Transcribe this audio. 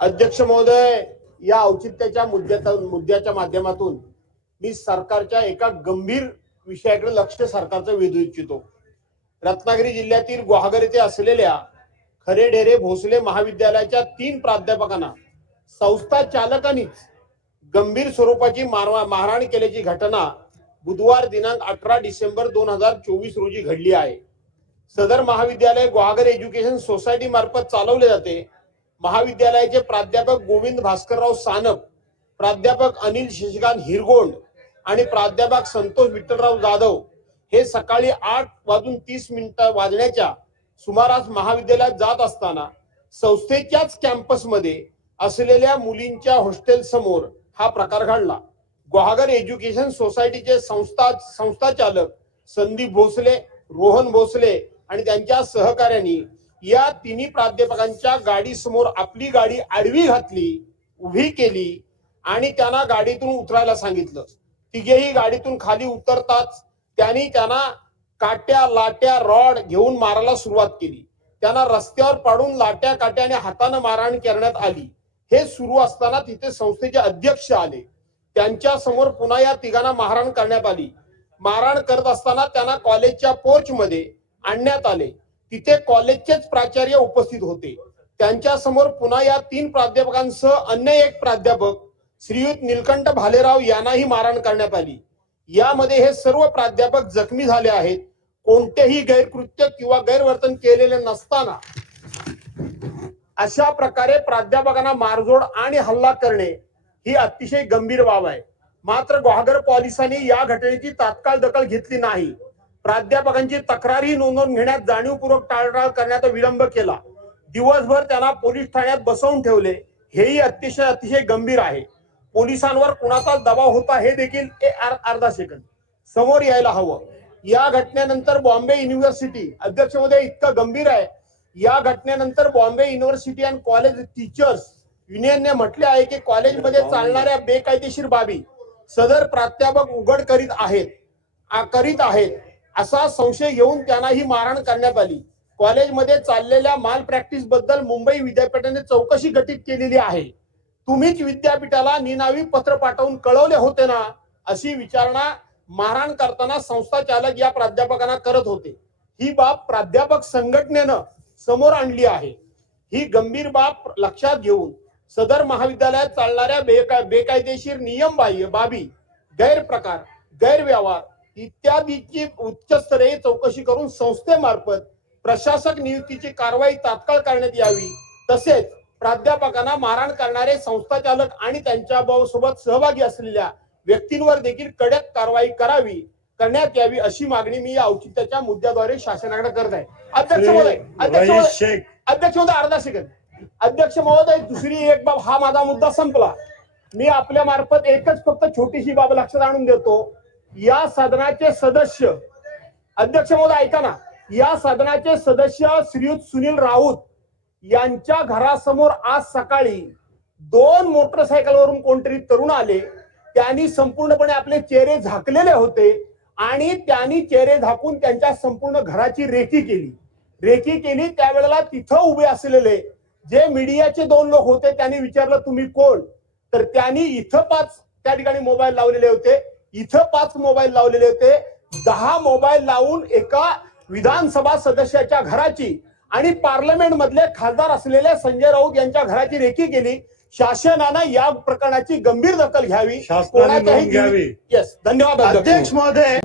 अध्यक्ष महोदय या औचित्याच्या मुद्द्याचा मुद्द्याच्या माध्यमातून मी सरकारच्या एका गंभीर विषयाकडे लक्ष सरकारचं वेधू इच्छितो. रत्नागिरी जिल्ह्यातील गुहागर येथे असलेल्या खरेढेरे भोसले महाविद्यालयाच्या तीन प्राध्यापकांना संस्था चालकांनीच गंभीर स्वरूपाची मारवा मारहाण केल्याची घटना बुधवार दिनांक अठरा डिसेंबर दोन हजार चोवीस रोजी घडली आहे. सदर महाविद्यालय गुहागर एज्युकेशन सोसायटी मार्फत चालवले जाते. महाविद्यालयाचे प्राध्यापक गोविंद भास्करराव सानप प्राध्यापक अनिल शशिकांत हिरगोंड आणि प्राध्यापक संतोष विठ्ठलराव जाधव हे सकाळी आठ वाजून तीस मिनिटं वाजण्याच्या सुमारास महाविद्यालयात जात असताना संस्थेच्याच कॅम्पसमध्ये असलेल्या मुलींच्या हॉस्टेल समोर हा प्रकार घडला. गुहागर एज्युकेशन सोसायटीचे संस्था संस्थाचालक संदीप भोसले रोहन भोसले आणि त्यांच्या सहकार्यांनी या तिन्ही प्राध्यापकांच्या गाडीसमोर आपली गाडी आडवी घातली उभी केली आणि त्यांना गाडीतून उतरायला सांगितलं. तिघेही गाडीतून खाली उतरताच त्यांनी त्यांना काट्या लाट्या रॉड घेऊन मारायला सुरुवात केली. त्यांना रस्त्यावर पाडून लाट्या काट्याने हातानं मारहाण करण्यात आली. हे सुरू असताना तिथे संस्थेचे अध्यक्ष आले. त्यांच्यासमोर पुन्हा या तिघांना मारहाण करण्यात आली. मारहाण करत असताना त्यांना कॉलेजच्या पोर्च मध्ये आणण्यात आले. तिथे कॉलेजचेच प्राचार्य उपस्थित होते. त्यांच्यासमोर पुन्हा या तीन प्राध्यापकांसह अन्य एक प्राध्यापक श्रीयुत निलकंठ भालेराव यांनाही मारहाण करण्यात आली. यामध्ये हे सर्व प्राध्यापक जखमी झाले आहेत. कोणतेही गैरकृत्य किंवा गैरवर्तन केलेले नसताना अशा प्रकारे प्राध्यापकांना मारझोड आणि हल्ला करणे ही अतिशय गंभीर बाब आहे. मात्र ग्वागर पोलिसांनी या घटनेची तात्काळ दखल घेतली नाही. प्राध्यापकांची तक्रारी नोंदवून घेण्यात जाणीवपूर्वक टाळटाळ करण्याचा विलंब केला. दिवसभर त्याला पोलीस ठाण्यात बसवून ठेवले. हेही अतिशय अतिशय गंभीर आहे. पोलिसांवर कुणाचा दबाव होता हे देखील अर्धा सेकंद समोर यायला हवं. या घटनेनंतर बॉम्बे युनिव्हर्सिटी अध्यक्षमध्ये इतकं गंभीर आहे. या घटनेनंतर Bombay university and college teachers युनियनने म्हटले आहे की कॉलेजमध्ये चालणाऱ्या बेकायदेशीर बाबी सदर प्राध्यापक उघड करीत आहेत करीत आहेत. असा संशय घेऊन त्यांना ही मारहाण करण्यात आली. कॉलेजमध्ये चाललेल्या माल प्रॅक्टिसबद्दल मुंबई विद्यापीठाने चौकशी गठीत केलेली आहे. तुम्हीच विद्यापीठाला निनावी पत्र पाठवून कळवले होते ना? अशी विचारणा मारहाण करताना संस्था चालक या प्राध्यापकांना करत होते. ही बाब प्राध्यापक संघटनेनं समोर आणली आहे. ही गंभीर बाब लक्षात घेऊन सदर महाविद्यालयात चालणाऱ्या बेका बेकायदेशीर नियमबाह्य बाबी गैरप्रकार गैरव्यवहार इत्यादीची उच्चस्तरीय चौकशी करून संस्थेमार्फत प्रशासक नियुक्तीची कारवाई तात्काळ करण्यात यावी. तसेच प्राध्यापकांना मारहाण करणारे संस्थाचालक आणि त्यांच्यासोबत सहभागी असलेल्या व्यक्तींवर देखील कडक कारवाई करावी करण्यात यावी अशी मागणी मी या औचित्याच्या मुद्द्याद्वारे शासनाकडे करत आहे. अध्यक्ष महोदय अध्यक्ष अध्यक्ष महोदय अर्धा सेकंद. अध्यक्ष महोदय दुसरी एक बाब हा माझा मुद्दा संपला. मी आपल्या मार्फत एकच फक्त छोटीशी बाब लक्षात आणून देतो. या सदनाचे सदस्य अध्यक्ष महोदय ऐका ना. या सदनाचे सदस्य श्रीयुत सुनील राऊत यांच्या घरासमोर आज सकाळी दोन मोटरसायकलवरून कोणतरी तरुण आले. त्यांनी संपूर्णपणे आपले चेहरे झाकलेले होते आणि त्यांनी चेहरे झाकून त्यांच्या संपूर्ण घराची रेकी केली. रेकी केली त्यावेळेला तिथं उभे असलेले जे मीडियाचे दोन लोक होते त्यांनी विचारलं तुम्ही कोण? तर त्यांनी इथं पाच त्या ठिकाणी मोबाईल लावलेले होते. इथं पाच मोबाईल लावलेले होते. दहा मोबाईल लावून एका विधानसभा सदस्याच्या घराची आणि पार्लमेंट मधले खासदार असलेले संजय राऊत यांच्या घराची रेकी केली. शासनानं या प्रकरणाची गंभीर दखल घ्यावी. कोणाच्याही घ्यावी. येस धन्यवाद अध्यक्ष. अध्यक्ष महोदय